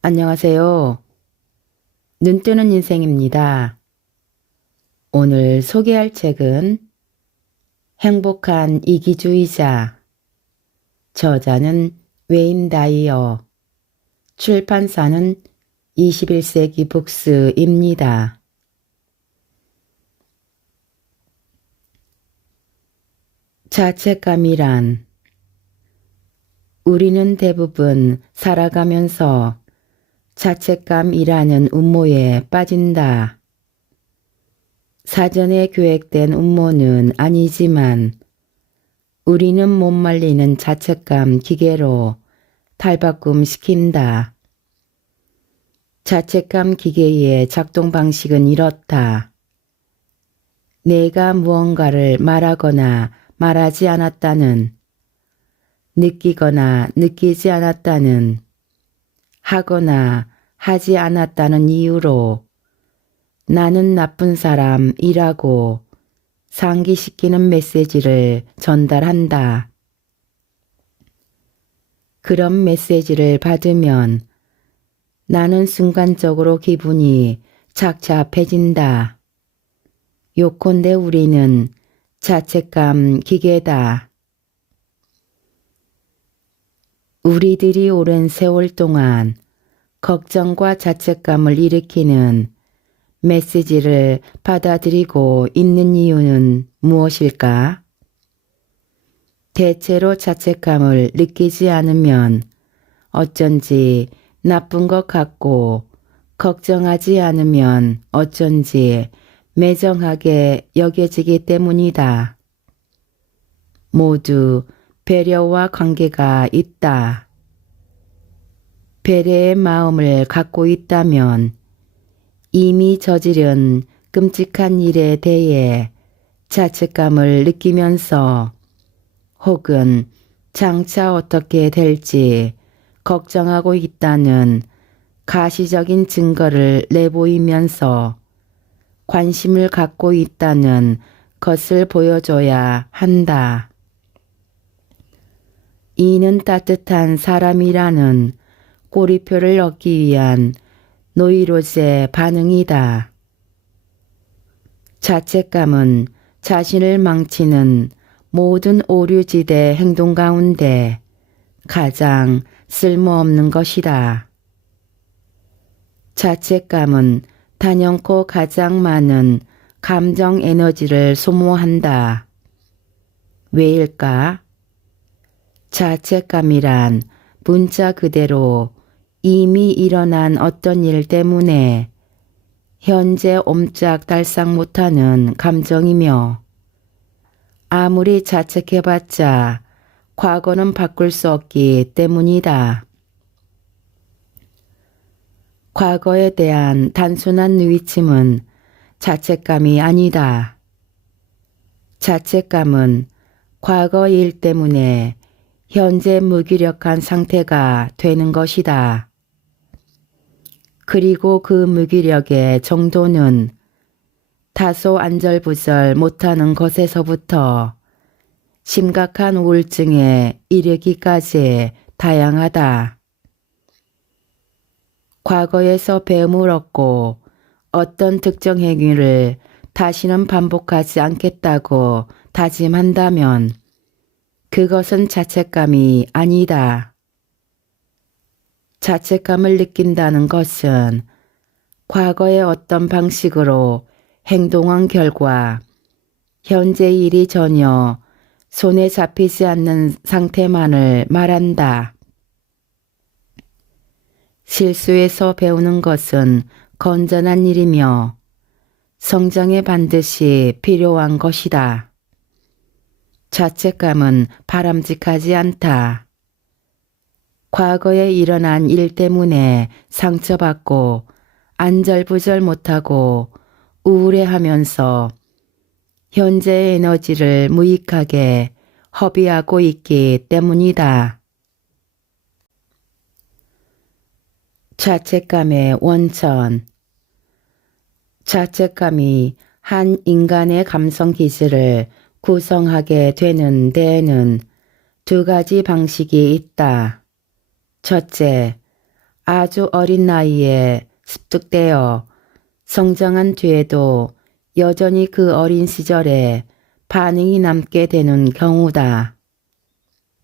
안녕하세요. 눈뜨는 인생입니다. 오늘 소개할 책은 행복한 이기주의자, 저자는 웨인 다이어, 출판사는 21세기 북스입니다. 자책감이란 우리는 대부분 살아가면서 자책감이라는 음모에 빠진다. 사전에 계획된 음모는 아니지만 우리는 못 말리는 자책감 기계로 탈바꿈 시킨다. 자책감 기계의 작동 방식은 이렇다. 내가 무언가를 말하거나 말하지 않았다는, 느끼거나 느끼지 않았다는, 하거나 하지 않았다는 이유로 나는 나쁜 사람이라고 상기시키는 메시지를 전달한다. 그런 메시지를 받으면 나는 순간적으로 기분이 착잡해진다. 요컨대 우리는 자책감 기계다. 우리들이 오랜 세월 동안 걱정과 자책감을 일으키는 메시지를 받아들이고 있는 이유는 무엇일까? 대체로 자책감을 느끼지 않으면 어쩐지 나쁜 것 같고 걱정하지 않으면 어쩐지 매정하게 여겨지기 때문이다. 모두 배려와 관계가 있다. 배려의 마음을 갖고 있다면 이미 저지른 끔찍한 일에 대해 자책감을 느끼면서 혹은 장차 어떻게 될지 걱정하고 있다는 가시적인 증거를 내보이면서 관심을 갖고 있다는 것을 보여줘야 한다. 이는 따뜻한 사람이라는 꼬리표를 얻기 위한 노이로제 반응이다. 자책감은 자신을 망치는 모든 오류지대 행동 가운데 가장 쓸모없는 것이다. 자책감은 단연코 가장 많은 감정 에너지를 소모한다. 왜일까? 자책감이란 문자 그대로 이미 일어난 어떤 일 때문에 현재 옴짝달싹 못하는 감정이며 아무리 자책해봤자 과거는 바꿀 수 없기 때문이다. 과거에 대한 단순한 누이침은 자책감이 아니다. 자책감은 과거 일 때문에 현재 무기력한 상태가 되는 것이다. 그리고 그 무기력의 정도는 다소 안절부절 못하는 것에서부터 심각한 우울증에 이르기까지 다양하다. 과거에서 배움을 얻고 어떤 특정 행위를 다시는 반복하지 않겠다고 다짐한다면 그것은 자책감이 아니다. 자책감을 느낀다는 것은 과거의 어떤 방식으로 행동한 결과 현재 일이 전혀 손에 잡히지 않는 상태만을 말한다. 실수에서 배우는 것은 건전한 일이며 성장에 반드시 필요한 것이다. 자책감은 바람직하지 않다. 과거에 일어난 일 때문에 상처받고 안절부절 못하고 우울해하면서 현재의 에너지를 무익하게 허비하고 있기 때문이다. 자책감의 원천. 자책감이 한 인간의 감성 기질을 구성하게 되는 데에는 두 가지 방식이 있다. 첫째, 아주 어린 나이에 습득되어 성장한 뒤에도 여전히 그 어린 시절에 반응이 남게 되는 경우다.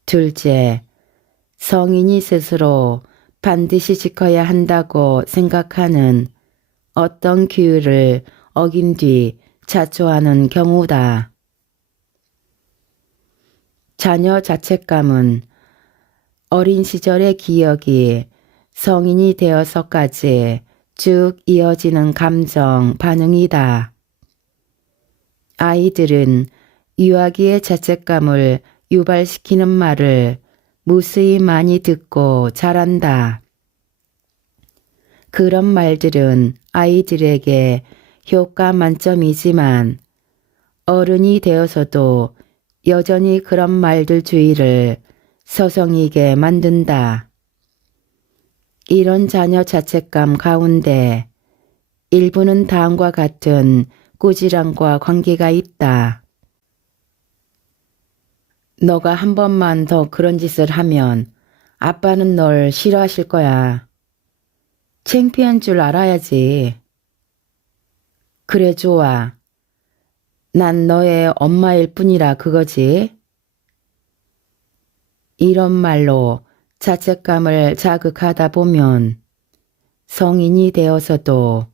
둘째, 성인이 스스로 반드시 지켜야 한다고 생각하는 어떤 규율을 어긴 뒤 자초하는 경우다. 자녀 자책감은 어린 시절의 기억이 성인이 되어서까지 쭉 이어지는 감정 반응이다. 아이들은 유아기의 자책감을 유발시키는 말을 무수히 많이 듣고 자란다. 그런 말들은 아이들에게 효과 만점이지만 어른이 되어서도 여전히 그런 말들 주위를 서성이게 만든다. 이런 자녀 자책감 가운데 일부는 다음과 같은 꾸지람과 관계가 있다. 너가 한 번만 더 그런 짓을 하면 아빠는 널 싫어하실 거야. 창피한 줄 알아야지. 그래 좋아. 난 너의 엄마일 뿐이라 그거지. 이런 말로 자책감을 자극하다 보면 성인이 되어서도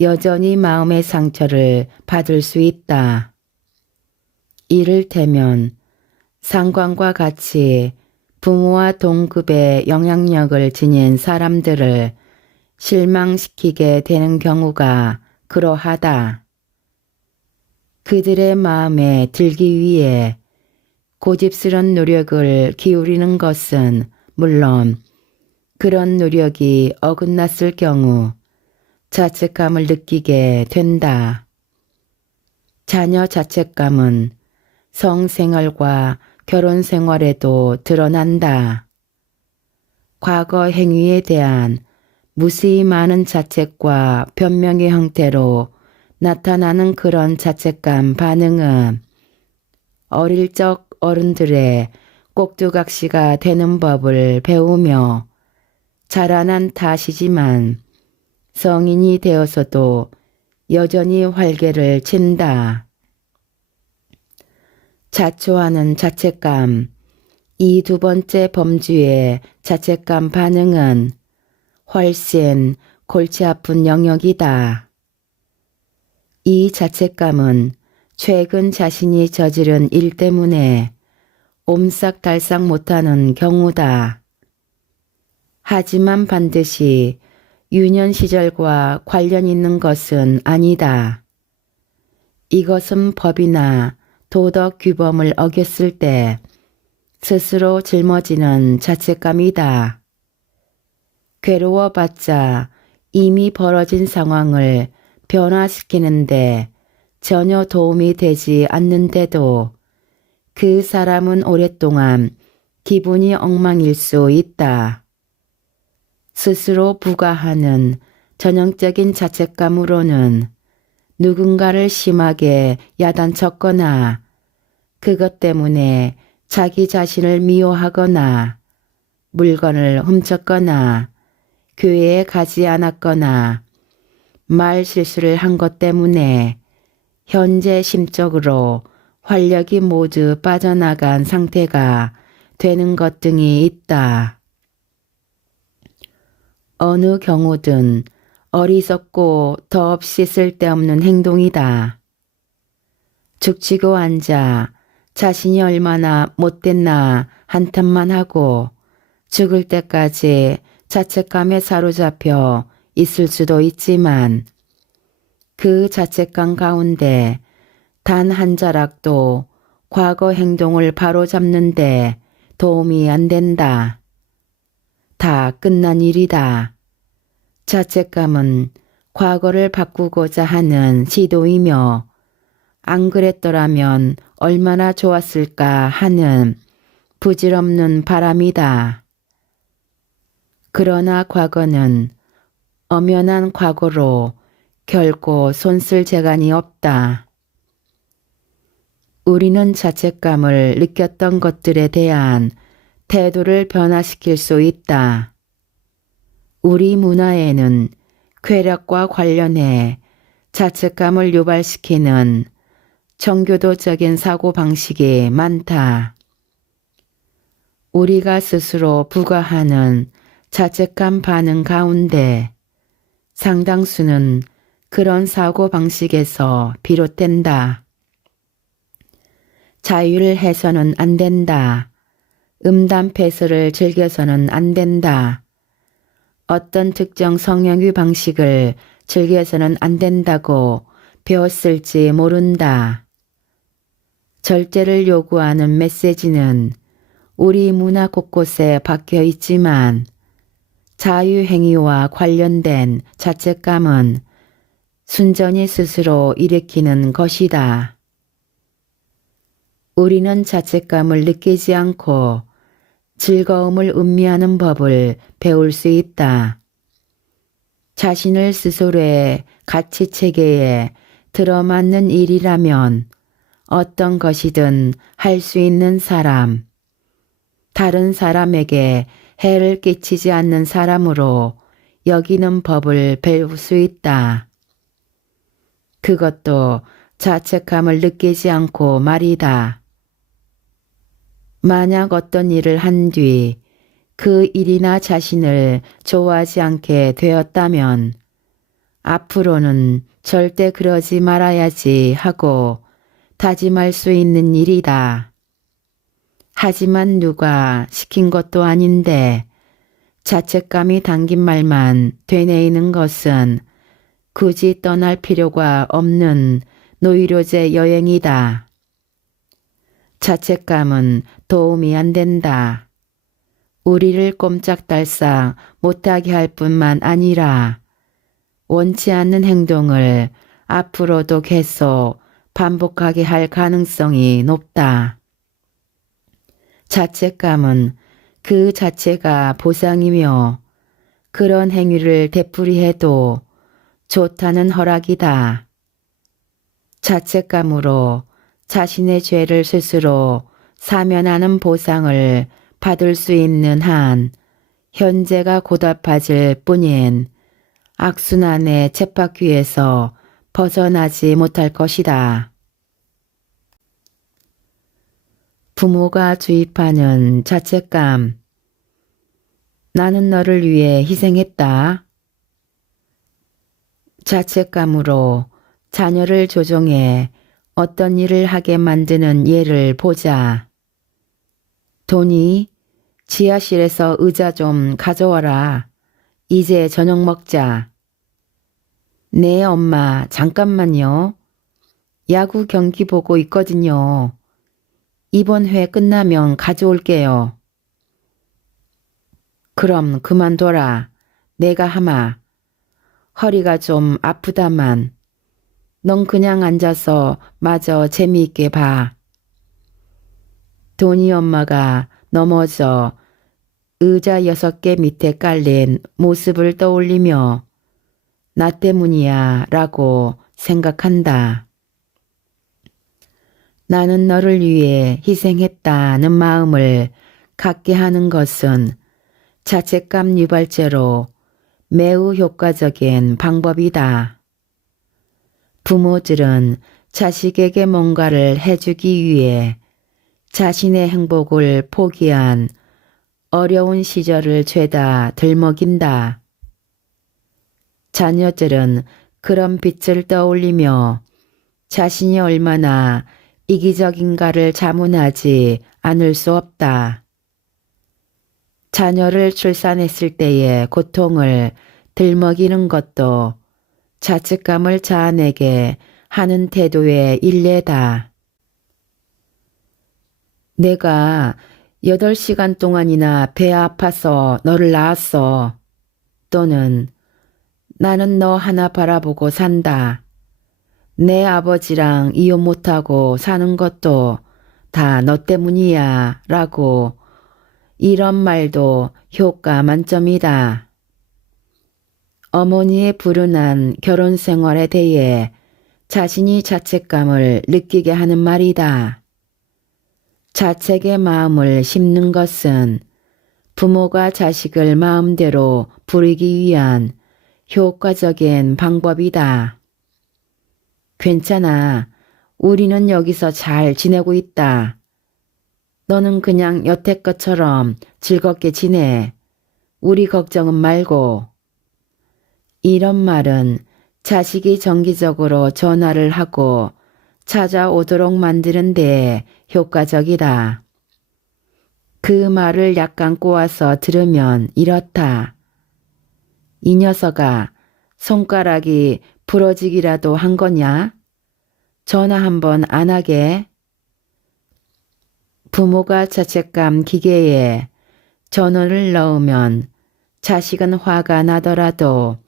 여전히 마음의 상처를 받을 수 있다. 이를테면 상관과 같이 부모와 동급의 영향력을 지닌 사람들을 실망시키게 되는 경우가 그러하다. 그들의 마음에 들기 위해 고집스런 노력을 기울이는 것은 물론 그런 노력이 어긋났을 경우 자책감을 느끼게 된다. 자녀 자책감은 성생활과 결혼 생활에도 드러난다. 과거 행위에 대한 무수히 많은 자책과 변명의 형태로 나타나는 그런 자책감 반응은 어릴 적 어른들의 꼭두각시가 되는 법을 배우며 자라난 탓이지만 성인이 되어서도 여전히 활개를 친다. 자초하는 자책감, 이 두 번째 범주의 자책감 반응은 훨씬 골치 아픈 영역이다. 이 자책감은 최근 자신이 저지른 일 때문에 옴싹달싹 못하는 경우다. 하지만 반드시 유년 시절과 관련 있는 것은 아니다. 이것은 법이나 도덕 규범을 어겼을 때 스스로 짊어지는 자책감이다. 괴로워봤자 이미 벌어진 상황을 변화시키는데 전혀 도움이 되지 않는데도 그 사람은 오랫동안 기분이 엉망일 수 있다. 스스로 부과하는 전형적인 자책감으로는 누군가를 심하게 야단쳤거나 그것 때문에 자기 자신을 미워하거나 물건을 훔쳤거나 교회에 가지 않았거나 말 실수를 한 것 때문에 현재 심적으로 활력이 모두 빠져나간 상태가 되는 것 등이 있다. 어느 경우든 어리석고 더없이 쓸데없는 행동이다. 죽치고 앉아 자신이 얼마나 못됐나 한탄만 하고 죽을 때까지 자책감에 사로잡혀 있을 수도 있지만 그 자책감 가운데 단 한 자락도 과거 행동을 바로잡는데 도움이 안 된다. 다 끝난 일이다. 자책감은 과거를 바꾸고자 하는 시도이며 안 그랬더라면 얼마나 좋았을까 하는 부질없는 바람이다. 그러나 과거는 엄연한 과거로 결코 손쓸 재간이 없다. 우리는 자책감을 느꼈던 것들에 대한 태도를 변화시킬 수 있다. 우리 문화에는 쾌락과 관련해 자책감을 유발시키는 정교도적인 사고방식이 많다. 우리가 스스로 부과하는 자책감 반응 가운데 상당수는 그런 사고방식에서 비롯된다. 자유를 해서는 안 된다. 음담패설을 즐겨서는 안 된다. 어떤 특정 성형유 방식을 즐겨서는 안 된다고 배웠을지 모른다. 절제를 요구하는 메시지는 우리 문화 곳곳에 박혀 있지만 자유행위와 관련된 자책감은 순전히 스스로 일으키는 것이다. 우리는 자책감을 느끼지 않고 즐거움을 음미하는 법을 배울 수 있다. 자신을 스스로의 가치체계에 들어맞는 일이라면 어떤 것이든 할 수 있는 사람, 다른 사람에게 해를 끼치지 않는 사람으로 여기는 법을 배울 수 있다. 그것도 자책감을 느끼지 않고 말이다. 만약 어떤 일을 한 뒤 그 일이나 자신을 좋아하지 않게 되었다면 앞으로는 절대 그러지 말아야지 하고 다짐할 수 있는 일이다. 하지만 누가 시킨 것도 아닌데 자책감이 담긴 말만 되뇌이는 것은 굳이 떠날 필요가 없는 노이로제 여행이다. 자책감은 도움이 안 된다. 우리를 꼼짝달싹 못하게 할 뿐만 아니라 원치 않는 행동을 앞으로도 계속 반복하게 할 가능성이 높다. 자책감은 그 자체가 보상이며 그런 행위를 되풀이해도 좋다는 허락이다. 자책감으로 자신의 죄를 스스로 사면하는 보상을 받을 수 있는 한 현재가 고달파질 뿐인 악순환의 쳇바퀴에서 벗어나지 못할 것이다. 부모가 주입하는 자책감. 나는 너를 위해 희생했다. 자책감으로 자녀를 조종해 어떤 일을 하게 만드는 예를 보자. 돈이 지하실에서 의자 좀 가져와라. 이제 저녁 먹자. 네 엄마 잠깐만요. 야구 경기 보고 있거든요. 이번 회 끝나면 가져올게요. 그럼 그만둬라. 내가 하마. 허리가 좀 아프다만. 넌 그냥 앉아서 마저 재미있게 봐. 도니 엄마가 넘어져 의자 6개 밑에 깔린 모습을 떠올리며 나 때문이야 라고 생각한다. 나는 너를 위해 희생했다는 마음을 갖게 하는 것은 자책감 유발제로 매우 효과적인 방법이다. 부모들은 자식에게 뭔가를 해주기 위해 자신의 행복을 포기한 어려운 시절을 죄다 들먹인다. 자녀들은 그런 빛을 떠올리며 자신이 얼마나 이기적인가를 자문하지 않을 수 없다. 자녀를 출산했을 때의 고통을 들먹이는 것도 자책감을 자아내게 하는 태도의 일례다. 내가 8시간 동안이나 배 아파서 너를 낳았어. 또는 나는 너 하나 바라보고 산다. 내 아버지랑 이혼 못하고 사는 것도 다 너 때문이야 라고 이런 말도 효과 만점이다. 어머니의 불운한 결혼 생활에 대해 자신이 자책감을 느끼게 하는 말이다. 자책의 마음을 심는 것은 부모가 자식을 마음대로 부리기 위한 효과적인 방법이다. 괜찮아. 우리는 여기서 잘 지내고 있다. 너는 그냥 여태껏처럼 즐겁게 지내. 우리 걱정은 말고. 이런 말은 자식이 정기적으로 전화를 하고 찾아오도록 만드는 데 효과적이다. 그 말을 약간 꼬아서 들으면 이렇다. 이 녀석아, 손가락이 부러지기라도 한 거냐? 전화 한번 안 하게. 부모가 자책감 기계에 전원을 넣으면 자식은 화가 나더라도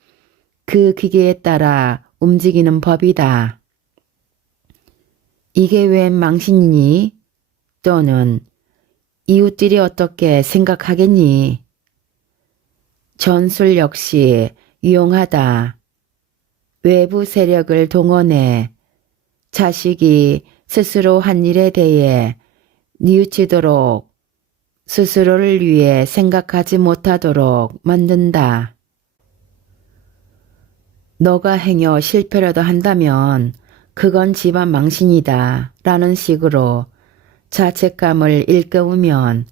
그 기계에 따라 움직이는 법이다. 이게 웬 망신이니? 또는 이웃들이 어떻게 생각하겠니? 전술 역시 유용하다. 외부 세력을 동원해 자식이 스스로 한 일에 대해 뉘우치도록 스스로를 위해 생각하지 못하도록 만든다. 너가 행여 실패라도 한다면 그건 집안 망신이다 라는 식으로 자책감을 일깨우면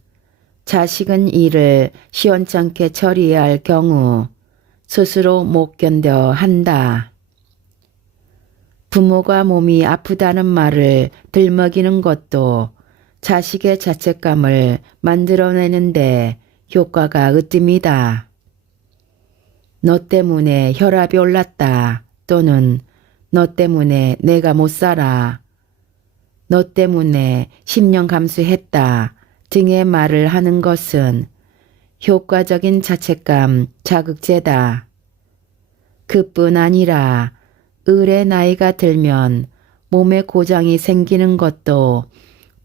자식은 이를 시원찮게 처리해야 할 경우 스스로 못 견뎌 한다. 부모가 몸이 아프다는 말을 들먹이는 것도 자식의 자책감을 만들어내는데 효과가 으뜸이다. 너 때문에 혈압이 올랐다 또는 너 때문에 내가 못 살아. 너 때문에 10년 감수했다 등의 말을 하는 것은 효과적인 자책감 자극제다. 그뿐 아니라 을의 나이가 들면 몸에 고장이 생기는 것도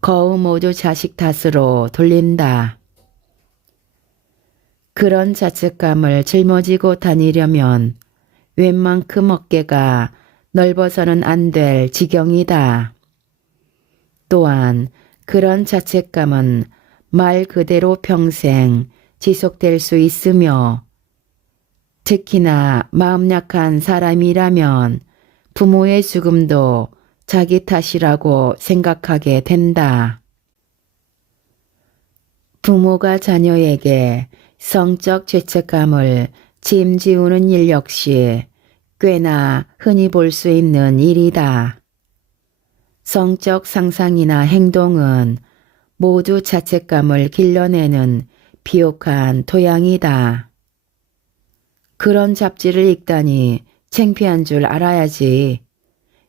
거의 모두 자식 탓으로 돌린다. 그런 자책감을 짊어지고 다니려면 웬만큼 어깨가 넓어서는 안 될 지경이다. 또한 그런 자책감은 말 그대로 평생 지속될 수 있으며 특히나 마음 약한 사람이라면 부모의 죽음도 자기 탓이라고 생각하게 된다. 부모가 자녀에게 성적 죄책감을 짐지우는 일 역시 꽤나 흔히 볼 수 있는 일이다. 성적 상상이나 행동은 모두 자책감을 길러내는 비옥한 토양이다. 그런 잡지를 읽다니 창피한 줄 알아야지.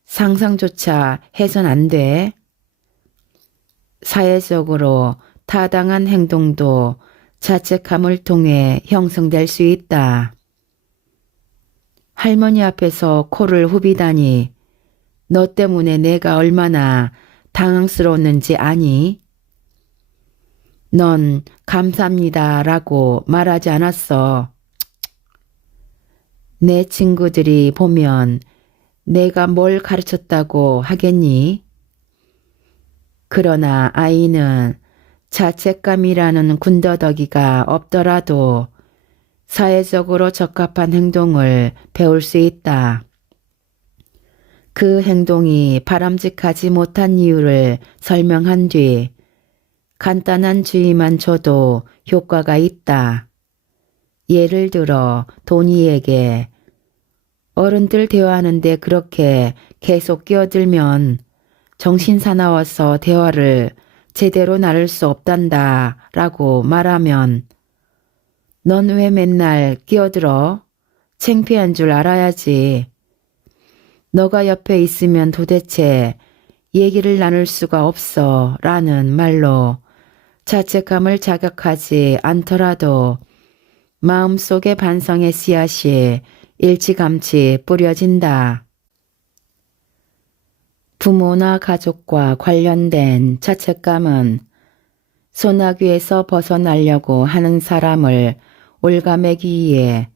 상상조차 해선 안 돼. 사회적으로 타당한 행동도 자책감을 통해 형성될 수 있다. 할머니 앞에서 코를 후비다니 너 때문에 내가 얼마나 당황스러웠는지 아니? 넌 감사합니다 라고 말하지 않았어. 내 친구들이 보면 내가 뭘 가르쳤다고 하겠니? 그러나 아이는 자책감이라는 군더더기가 없더라도 사회적으로 적합한 행동을 배울 수 있다. 그 행동이 바람직하지 못한 이유를 설명한 뒤 간단한 주의만 줘도 효과가 있다. 예를 들어 도니에게 어른들 대화하는데 그렇게 계속 끼어들면 정신 사나워서 대화를 제대로 나눌 수 없단다 라고 말하면 넌 왜 맨날 끼어들어? 창피한 줄 알아야지. 너가 옆에 있으면 도대체 얘기를 나눌 수가 없어 라는 말로 자책감을 자극하지 않더라도 마음속의 반성의 씨앗이 일찌감치 뿌려진다. 부모나 가족과 관련된 자책감은 소나귀에서 벗어나려고 하는 사람을 올가매기 위해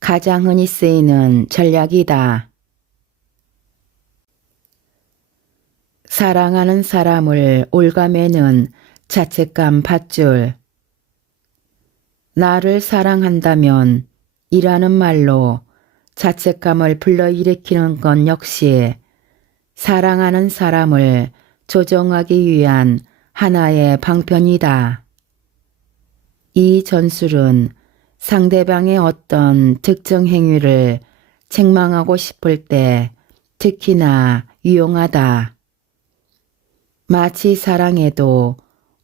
가장 흔히 쓰이는 전략이다. 사랑하는 사람을 올가매는 자책감 밧줄. 나를 사랑한다면 이라는 말로 자책감을 불러일으키는 건 역시 사랑하는 사람을 조정하기 위한 하나의 방편이다. 이 전술은 상대방의 어떤 특정 행위를 책망하고 싶을 때 특히나 유용하다. 마치 사랑에도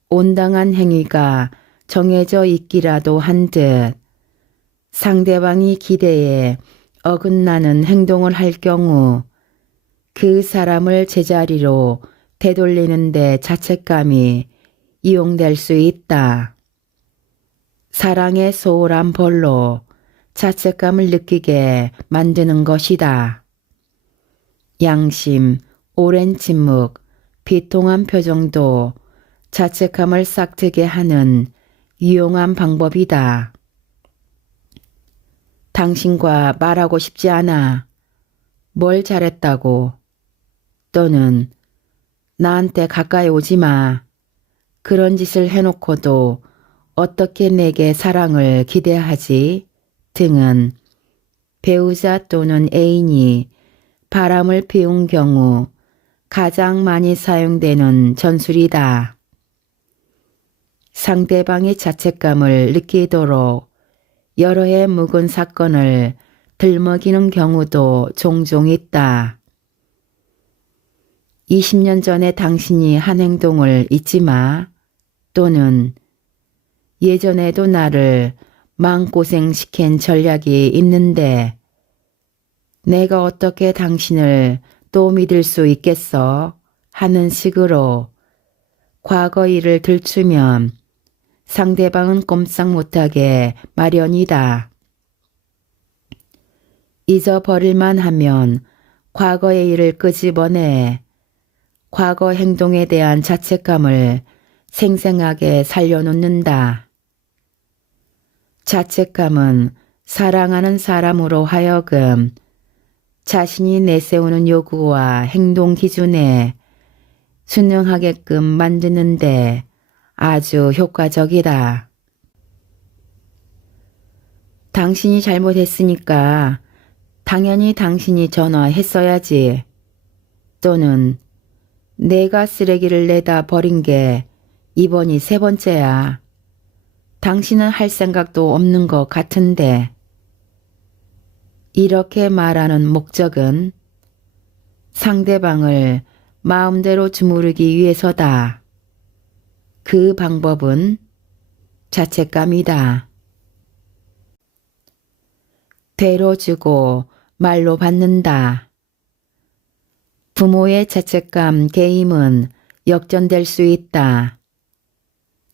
온당한 행위가 정해져 있기라도 한 듯 상대방이 기대에 어긋나는 행동을 할 경우 그 사람을 제자리로 되돌리는 데 자책감이 이용될 수 있다. 사랑의 소홀한 벌로 자책감을 느끼게 만드는 것이다. 양심, 오랜 침묵, 비통한 표정도 자책감을 싹트게 하는 유용한 방법이다. 당신과 말하고 싶지 않아. 뭘 잘했다고. 또는 나한테 가까이 오지 마. 그런 짓을 해놓고도 어떻게 내게 사랑을 기대하지? 등은 배우자 또는 애인이 바람을 피운 경우 가장 많이 사용되는 전술이다. 상대방이 자책감을 느끼도록 여러 해 묵은 사건을 들먹이는 경우도 종종 있다. 20년 전에 당신이 한 행동을 잊지 마. 또는 예전에도 나를 마음고생시킨 전략이 있는데 내가 어떻게 당신을 또 믿을 수 있겠어? 하는 식으로 과거 일을 들추면 상대방은 꼼짝 못하게 마련이다. 잊어버릴만 하면 과거의 일을 끄집어내 과거 행동에 대한 자책감을 생생하게 살려놓는다. 자책감은 사랑하는 사람으로 하여금 자신이 내세우는 요구와 행동 기준에 순응하게끔 만드는데 아주 효과적이다. 당신이 잘못했으니까 당연히 당신이 전화했어야지. 또는 내가 쓰레기를 내다 버린 게 이번이 3번째야. 당신은 할 생각도 없는 것 같은데. 이렇게 말하는 목적은 상대방을 마음대로 주무르기 위해서다. 그 방법은 자책감이다. 대로 주고 말로 받는다. 부모의 자책감 개임은 역전될 수 있다.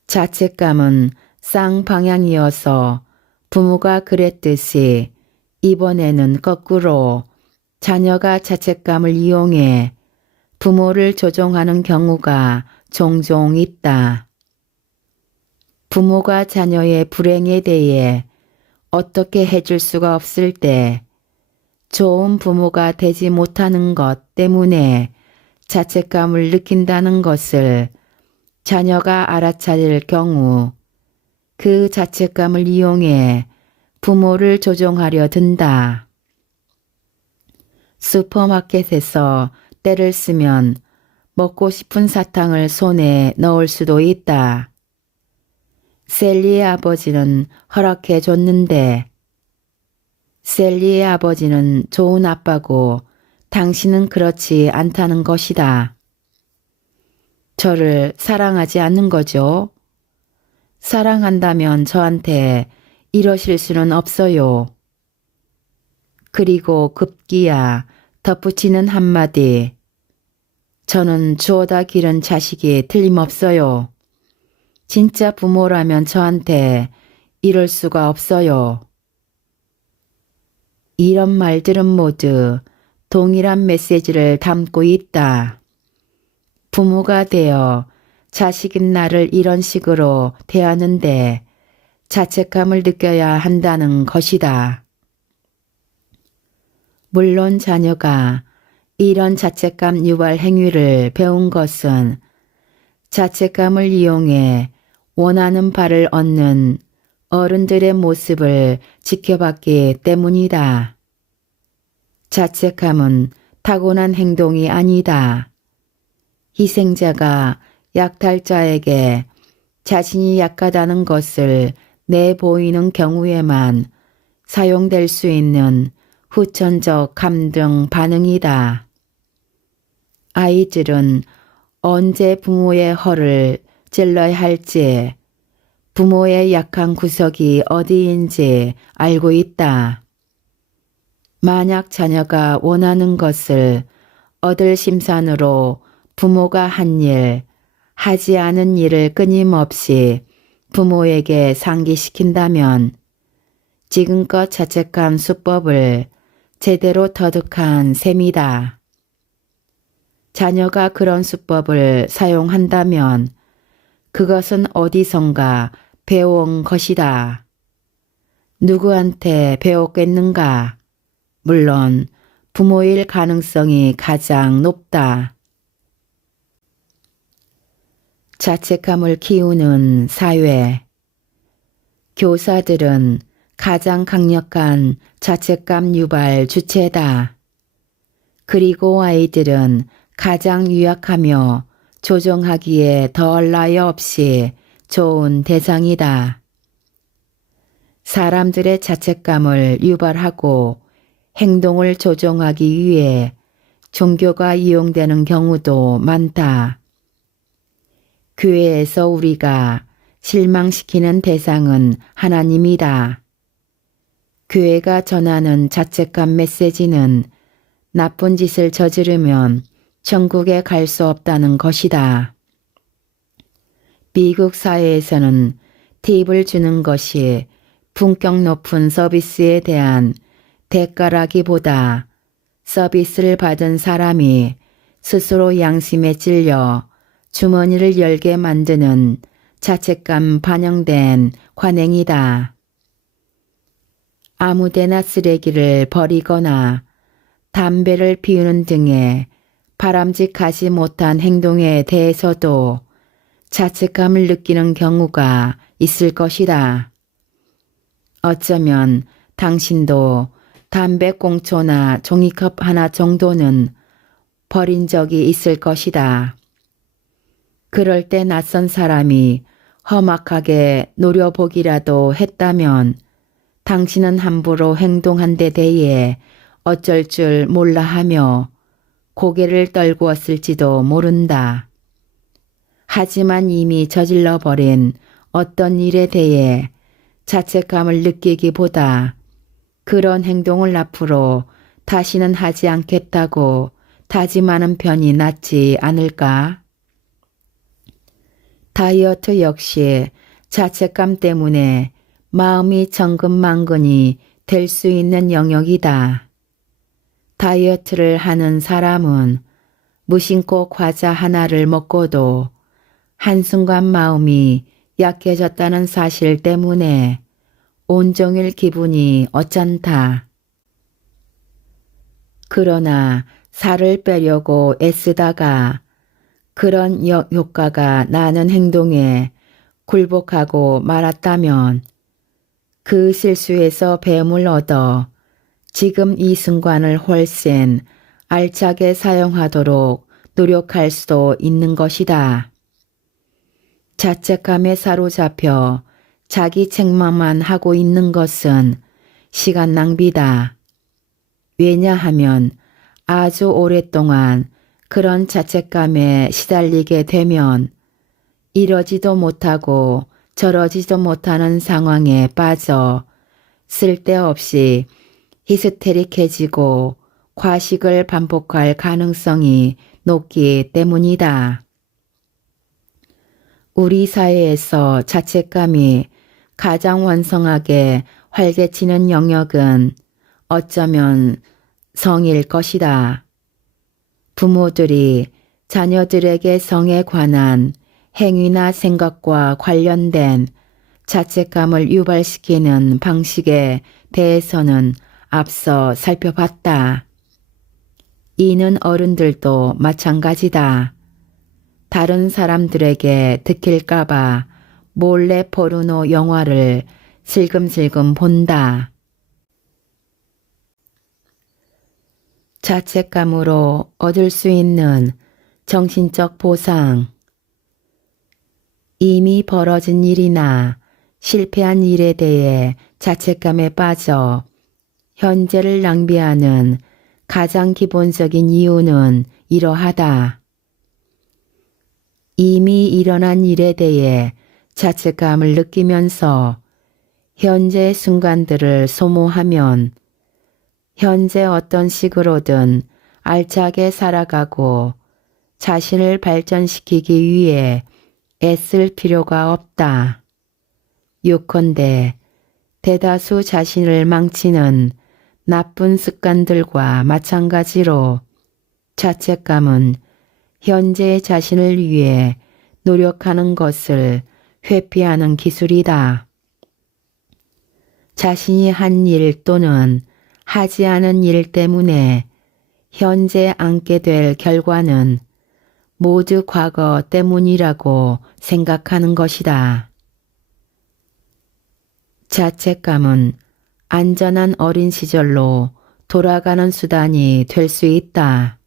자책감은 쌍방향이어서 부모가 그랬듯이 이번에는 거꾸로 자녀가 자책감을 이용해 부모를 조종하는 경우가 종종 있다. 부모가 자녀의 불행에 대해 어떻게 해줄 수가 없을 때 좋은 부모가 되지 못하는 것 때문에 자책감을 느낀다는 것을 자녀가 알아차릴 경우 그 자책감을 이용해 부모를 조종하려 든다. 슈퍼마켓에서 때를 쓰면 먹고 싶은 사탕을 손에 넣을 수도 있다. 셀리의 아버지는 허락해 줬는데 셀리의 아버지는 좋은 아빠고 당신은 그렇지 않다는 것이다. 저를 사랑하지 않는 거죠? 사랑한다면 저한테 이러실 수는 없어요. 그리고 급기야 덧붙이는 한마디. 저는 주워다 기른 자식이 틀림없어요. 진짜 부모라면 저한테 이럴 수가 없어요. 이런 말들은 모두 동일한 메시지를 담고 있다. 부모가 되어 자식인 나를 이런 식으로 대하는데 자책감을 느껴야 한다는 것이다. 물론 자녀가 이런 자책감 유발 행위를 배운 것은 자책감을 이용해 원하는 바를 얻는 어른들의 모습을 지켜봤기 때문이다. 자책함은 타고난 행동이 아니다. 희생자가 약탈자에게 자신이 약하다는 것을 내보이는 경우에만 사용될 수 있는 후천적 감정 반응이다. 아이들은 언제 부모의 허를 찔러야 할지, 부모의 약한 구석이 어디인지 알고 있다. 만약 자녀가 원하는 것을 얻을 심산으로 부모가 한 일, 하지 않은 일을 끊임없이 부모에게 상기시킨다면 지금껏 자책한 수법을 제대로 터득한 셈이다. 자녀가 그런 수법을 사용한다면 그것은 어디선가 배워온 것이다. 누구한테 배웠겠는가? 물론 부모일 가능성이 가장 높다. 자책감을 키우는 사회. 교사들은 가장 강력한 자책감 유발 주체다. 그리고 아이들은 가장 유약하며 조정하기에 더할 나위 없이 좋은 대상이다. 사람들의 자책감을 유발하고 행동을 조정하기 위해 종교가 이용되는 경우도 많다. 교회에서 우리가 실망시키는 대상은 하나님이다. 교회가 전하는 자책감 메시지는 나쁜 짓을 저지르면 천국에 갈 수 없다는 것이다. 미국 사회에서는 팁을 주는 것이 품격 높은 서비스에 대한 대가라기보다 서비스를 받은 사람이 스스로 양심에 찔려 주머니를 열게 만드는 자책감 반영된 관행이다. 아무데나 쓰레기를 버리거나 담배를 피우는 등의 바람직하지 못한 행동에 대해서도 자책감을 느끼는 경우가 있을 것이다. 어쩌면 당신도 담배꽁초나 종이컵 하나 정도는 버린 적이 있을 것이다. 그럴 때 낯선 사람이 험악하게 노려보기라도 했다면 당신은 함부로 행동한 데 대해 어쩔 줄 몰라 하며 고개를 떨구었을지도 모른다. 하지만 이미 저질러버린 어떤 일에 대해 자책감을 느끼기보다 그런 행동을 앞으로 다시는 하지 않겠다고 다짐하는 편이 낫지 않을까? 다이어트 역시 자책감 때문에 마음이 천근만근이 될 수 있는 영역이다. 다이어트를 하는 사람은 무심코 과자 하나를 먹고도 한순간 마음이 약해졌다는 사실 때문에 온종일 기분이 어쩐다. 그러나 살을 빼려고 애쓰다가 그런 역효과가 나는 행동에 굴복하고 말았다면 그 실수에서 배움을 얻어 지금 이 순간을 훨씬 알차게 사용하도록 노력할 수도 있는 것이다. 자책감에 사로잡혀 자기 책망만 하고 있는 것은 시간 낭비다. 왜냐하면 아주 오랫동안 그런 자책감에 시달리게 되면 이러지도 못하고 저러지도 못하는 상황에 빠져 쓸데없이 히스테릭해지고 과식을 반복할 가능성이 높기 때문이다. 우리 사회에서 자책감이 가장 원성하게 활개치는 영역은 어쩌면 성일 것이다. 부모들이 자녀들에게 성에 관한 행위나 생각과 관련된 자책감을 유발시키는 방식에 대해서는 앞서 살펴봤다. 이는 어른들도 마찬가지다. 다른 사람들에게 들킬까봐 몰래 포르노 영화를 슬금슬금 본다. 자책감으로 얻을 수 있는 정신적 보상. 이미 벌어진 일이나 실패한 일에 대해 자책감에 빠져 현재를 낭비하는 가장 기본적인 이유는 이러하다. 이미 일어난 일에 대해 자책감을 느끼면서 현재의 순간들을 소모하면 현재 어떤 식으로든 알차게 살아가고 자신을 발전시키기 위해 애쓸 필요가 없다. 요컨대 대다수 자신을 망치는 나쁜 습관들과 마찬가지로 자책감은 현재의 자신을 위해 노력하는 것을 회피하는 기술이다. 자신이 한 일 또는 하지 않은 일 때문에 현재 안게 될 결과는 모두 과거 때문이라고 생각하는 것이다. 자책감은 안전한 어린 시절로 돌아가는 수단이 될 수 있다.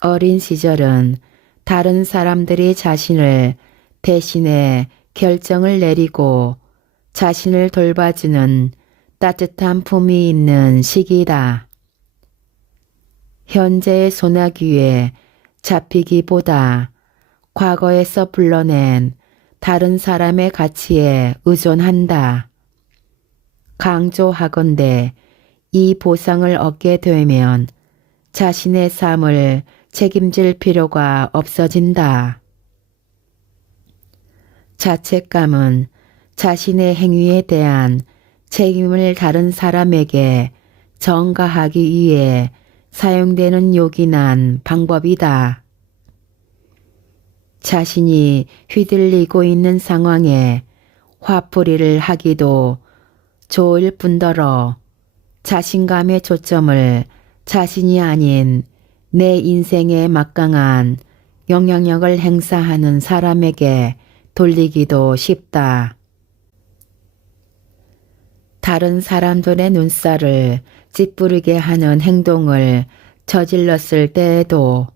어린 시절은 다른 사람들이 자신을 대신해 결정을 내리고 자신을 돌봐주는 따뜻한 품이 있는 시기이다. 현재의 소나기에 잡히기보다 과거에서 불러낸 다른 사람의 가치에 의존한다. 강조하건대 이 보상을 얻게 되면 자신의 삶을 책임질 필요가 없어진다. 자책감은 자신의 행위에 대한 책임을 다른 사람에게 전가하기 위해 사용되는 요긴한 방법이다. 자신이 휘둘리고 있는 상황에 화풀이를 하기도 좋을 뿐더러 자신감의 초점을 자신이 아닌 내 인생에 막강한 영향력을 행사하는 사람에게 돌리기도 쉽다. 다른 사람들의 눈살을 찌푸리게 하는 행동을 저질렀을 때에도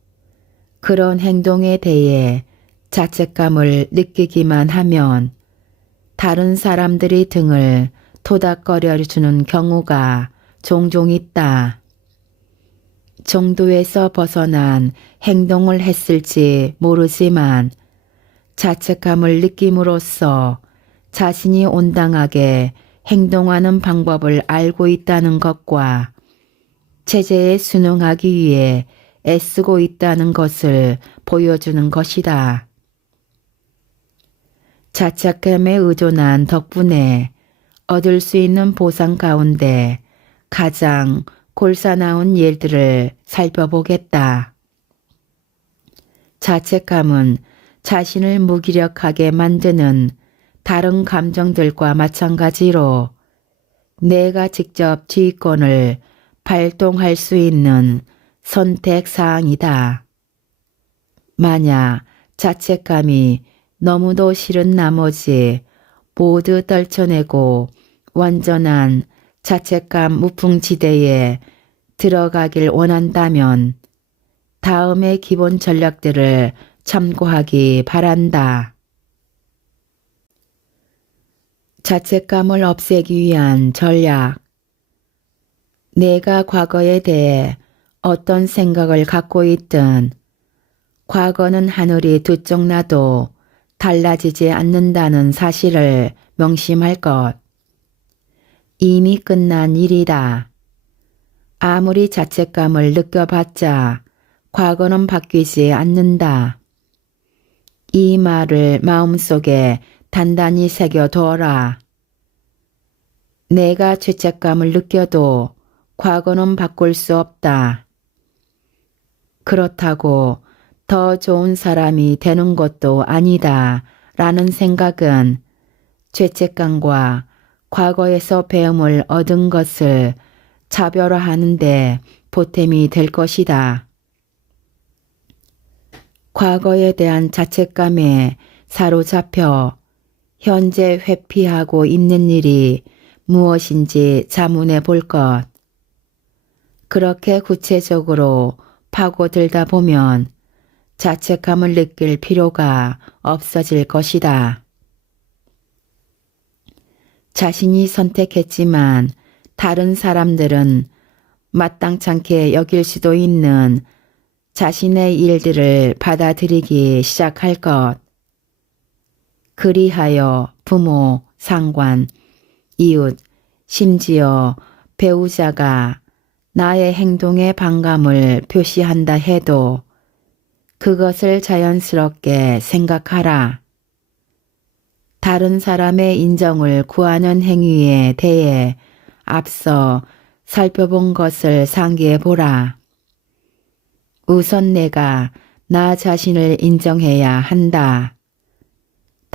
그런 행동에 대해 자책감을 느끼기만 하면 다른 사람들이 등을 토닥거려 주는 경우가 종종 있다. 정도에서 벗어난 행동을 했을지 모르지만 자책감을 느낌으로써 자신이 온당하게 행동하는 방법을 알고 있다는 것과 체제에 순응하기 위해 애쓰고 있다는 것을 보여주는 것이다. 자책감에 의존한 덕분에 얻을 수 있는 보상 가운데 가장 골사나운 예들을 살펴보겠다. 자책감은 자신을 무기력하게 만드는 다른 감정들과 마찬가지로 내가 직접 지휘권을 발동할 수 있는 선택 사항이다. 만약 자책감이 너무도 싫은 나머지 모두 떨쳐내고 완전한 자책감 무풍지대에 들어가길 원한다면 다음의 기본 전략들을 참고하기 바란다. 자책감을 없애기 위한 전략. 내가 과거에 대해 어떤 생각을 갖고 있든 과거는 하늘이 두 쪽 나도 달라지지 않는다는 사실을 명심할 것. 이미 끝난 일이다. 아무리 자책감을 느껴봤자 과거는 바뀌지 않는다. 이 말을 마음속에 단단히 새겨두어라. 내가 죄책감을 느껴도 과거는 바꿀 수 없다. 그렇다고 더 좋은 사람이 되는 것도 아니다 라는 생각은 죄책감과 과거에서 배움을 얻은 것을 차별화하는 데 보탬이 될 것이다. 과거에 대한 자책감에 사로잡혀 현재 회피하고 있는 일이 무엇인지 자문해 볼 것. 그렇게 구체적으로 파고들다 보면 자책감을 느낄 필요가 없어질 것이다. 자신이 선택했지만 다른 사람들은 마땅찮게 여길 수도 있는 자신의 일들을 받아들이기 시작할 것. 그리하여 부모, 상관, 이웃, 심지어 배우자가 나의 행동에 반감을 표시한다 해도 그것을 자연스럽게 생각하라. 다른 사람의 인정을 구하는 행위에 대해 앞서 살펴본 것을 상기해 보라. 우선 내가 나 자신을 인정해야 한다.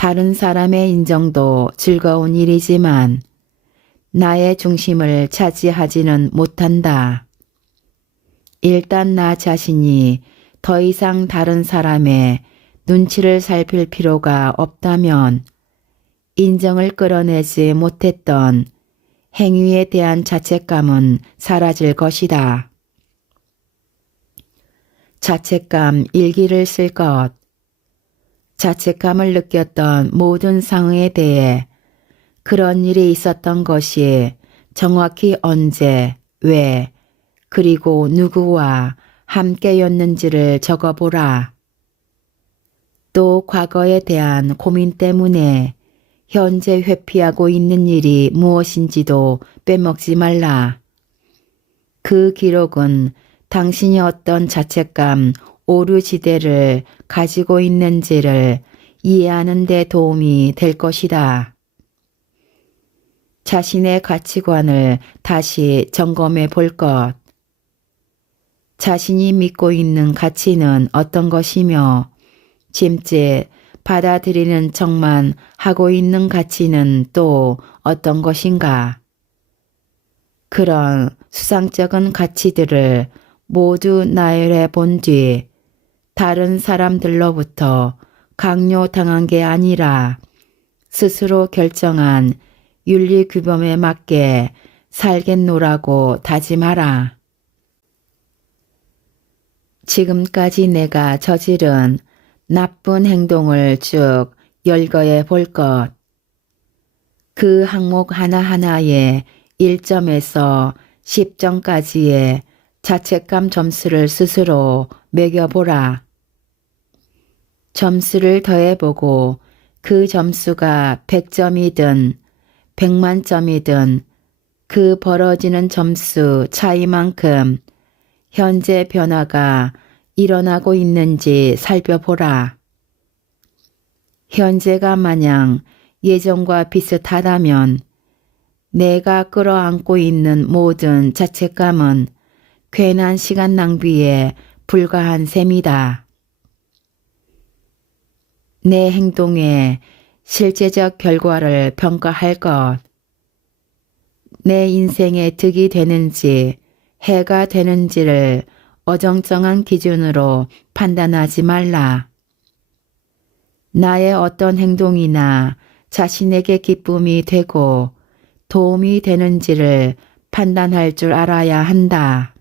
다른 사람의 인정도 즐거운 일이지만 나의 중심을 차지하지는 못한다. 일단 나 자신이 더 이상 다른 사람의 눈치를 살필 필요가 없다면 인정을 끌어내지 못했던 행위에 대한 자책감은 사라질 것이다. 자책감 일기를 쓸 것. 자책감을 느꼈던 모든 상황에 대해 그런 일이 있었던 것이 정확히 언제, 왜, 그리고 누구와 함께였는지를 적어보라. 또 과거에 대한 고민 때문에 현재 회피하고 있는 일이 무엇인지도 빼먹지 말라. 그 기록은 당신이 어떤 자책감, 오류지대를 가지고 있는지를 이해하는 데 도움이 될 것이다. 자신의 가치관을 다시 점검해 볼 것. 자신이 믿고 있는 가치는 어떤 것이며 짐짓 받아들이는 척만 하고 있는 가치는 또 어떤 것인가. 그런 수상적인 가치들을 모두 나열해 본 뒤 다른 사람들로부터 강요당한 게 아니라 스스로 결정한 윤리규범에 맞게 살겠노라고 다짐하라. 지금까지 내가 저지른 나쁜 행동을 쭉 열거해 볼 것. 그 항목 하나하나에 1점에서 10점까지의 자책감 점수를 스스로 매겨보라. 점수를 더해보고 그 점수가 100점이든 100만점이든 그 벌어지는 점수 차이만큼 현재 변화가 일어나고 있는지 살펴보라. 현재가 마냥 예전과 비슷하다면 내가 끌어안고 있는 모든 자책감은 괜한 시간 낭비에 불과한 셈이다. 내 행동의 실제적 결과를 평가할 것. 내 인생에 득이 되는지 해가 되는지를 어정쩡한 기준으로 판단하지 말라. 나의 어떤 행동이나 자신에게 기쁨이 되고 도움이 되는지를 판단할 줄 알아야 한다.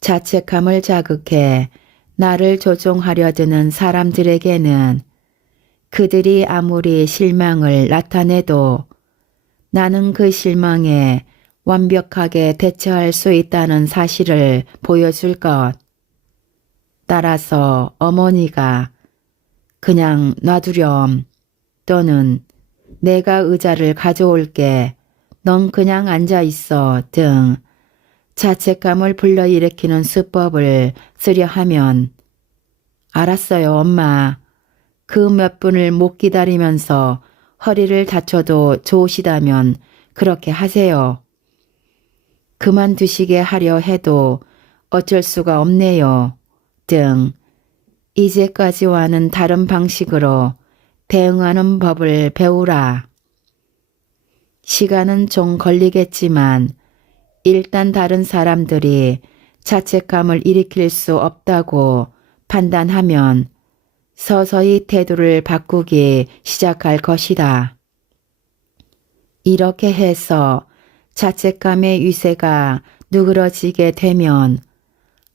자책감을 자극해 나를 조종하려 드는 사람들에게는 그들이 아무리 실망을 나타내도 나는 그 실망에 완벽하게 대처할 수 있다는 사실을 보여줄 것. 따라서 어머니가 그냥 놔두렴 또는 내가 의자를 가져올게 넌 그냥 앉아있어 등 자책감을 불러일으키는 수법을 쓰려 하면 알았어요 엄마. 그 몇 분을 못 기다리면서 허리를 다쳐도 좋으시다면 그렇게 하세요. 그만두시게 하려 해도 어쩔 수가 없네요. 등 이제까지와는 다른 방식으로 대응하는 법을 배우라. 시간은 좀 걸리겠지만 일단 다른 사람들이 자책감을 일으킬 수 없다고 판단하면 서서히 태도를 바꾸기 시작할 것이다. 이렇게 해서 자책감의 위세가 누그러지게 되면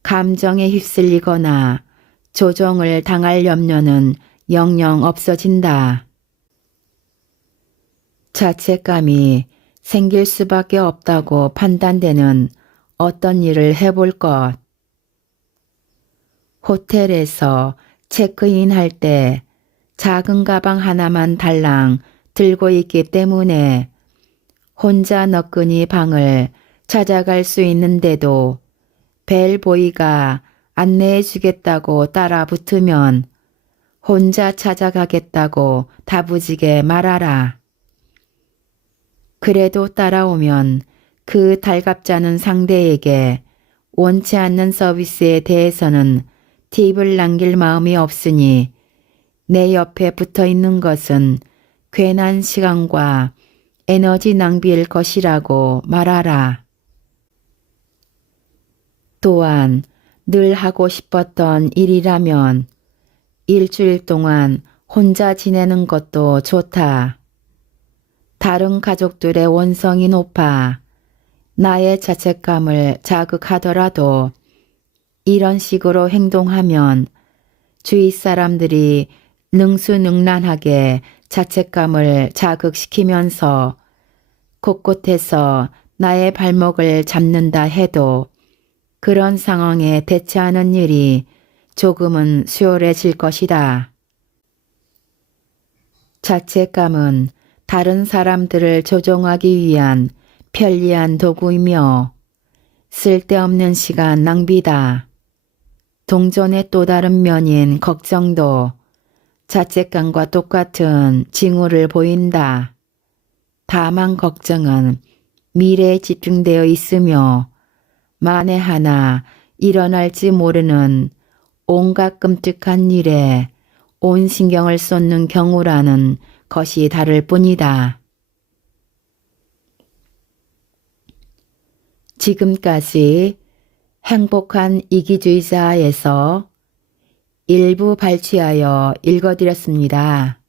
감정에 휩쓸리거나 조종을 당할 염려는 영영 없어진다. 자책감이 생길 수밖에 없다고 판단되는 어떤 일을 해볼 것. 호텔에서 체크인할 때 작은 가방 하나만 달랑 들고 있기 때문에 혼자 너끈히 방을 찾아갈 수 있는데도 벨보이가 안내해 주겠다고 따라 붙으면 혼자 찾아가겠다고 다부지게 말하라. 그래도 따라오면 그 달갑잖은 상대에게 원치 않는 서비스에 대해서는 팁을 남길 마음이 없으니 내 옆에 붙어 있는 것은 괜한 시간과 에너지 낭비일 것이라고 말하라. 또한 늘 하고 싶었던 일이라면 일주일 동안 혼자 지내는 것도 좋다. 다른 가족들의 원성이 높아 나의 자책감을 자극하더라도 이런 식으로 행동하면 주위 사람들이 능수능란하게 자책감을 자극시키면서 곳곳에서 나의 발목을 잡는다 해도 그런 상황에 대처하는 일이 조금은 수월해질 것이다. 자책감은 다른 사람들을 조종하기 위한 편리한 도구이며 쓸데없는 시간 낭비다. 동전의 또 다른 면인 걱정도 자책감과 똑같은 징후를 보인다. 다만 걱정은 미래에 집중되어 있으며 만에 하나 일어날지 모르는 온갖 끔찍한 일에 온 신경을 쏟는 경우라는 것이 다를 뿐이다. 지금까지 행복한 이기주의자에서 일부 발췌하여 읽어드렸습니다.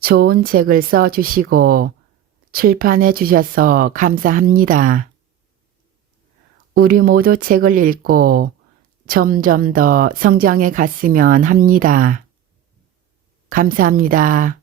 좋은 책을 써주시고 출판해 주셔서 감사합니다. 우리 모두 책을 읽고 점점 더 성장해 갔으면 합니다. 감사합니다.